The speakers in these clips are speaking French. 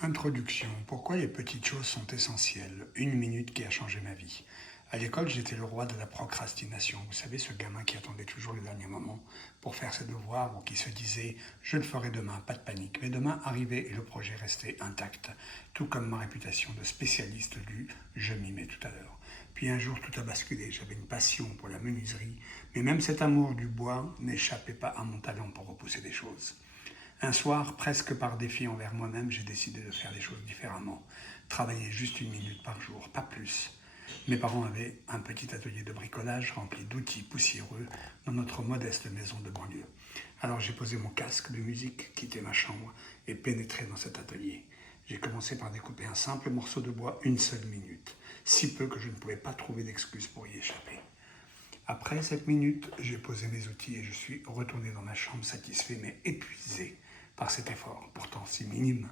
Introduction. Pourquoi les petites choses sont essentielles? Une minute qui a changé ma vie. À l'école, j'étais le roi de la procrastination. Vous savez, ce gamin qui attendait toujours le dernier moment pour faire ses devoirs ou qui se disait « je le ferai demain, pas de panique ». Mais demain arrivait et le projet restait intact, tout comme ma réputation de spécialiste du « je m'y mets tout à l'heure ». Puis un jour, tout a basculé. J'avais une passion pour la menuiserie, mais même cet amour du bois n'échappait pas à mon talent pour repousser des choses. Un soir, presque par défi envers moi-même, j'ai décidé de faire les choses différemment. Travailler juste une minute par jour, pas plus. Mes parents avaient un petit atelier de bricolage rempli d'outils poussiéreux dans notre modeste maison de banlieue. Alors j'ai posé mon casque de musique, quitté ma chambre et pénétré dans cet atelier. J'ai commencé par découper un simple morceau de bois une seule minute, si peu que je ne pouvais pas trouver d'excuse pour y échapper. Après cette minute, j'ai posé mes outils et je suis retourné dans ma chambre satisfait mais épuisé par cet effort, pourtant si minime.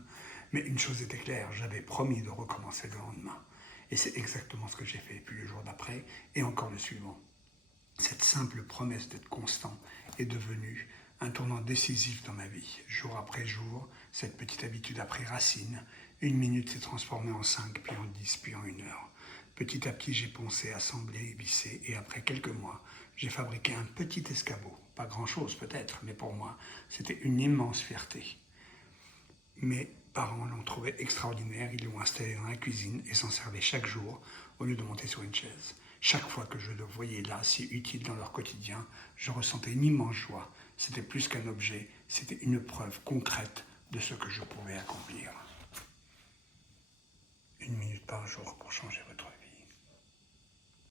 Mais une chose était claire, j'avais promis de recommencer le lendemain. Et c'est exactement ce que j'ai fait, puis le jour d'après et encore le suivant. Cette simple promesse d'être constant est devenue un tournant décisif dans ma vie. Jour après jour, cette petite habitude a pris racine. Une minute s'est transformée en 5, puis en 10, puis en 1 heure. Petit à petit, j'ai poncé, assemblé, vissé, et après quelques mois, j'ai fabriqué un petit escabeau. Pas grand-chose peut-être, mais pour moi, c'était une immense fierté. Mes parents l'ont trouvé extraordinaire, ils l'ont installé dans la cuisine et s'en servaient chaque jour au lieu de monter sur une chaise. Chaque fois que je le voyais là, si utile dans leur quotidien, je ressentais une immense joie. C'était plus qu'un objet, c'était une preuve concrète de ce que je pouvais accomplir. 1 minute par jour pour changer votre vie.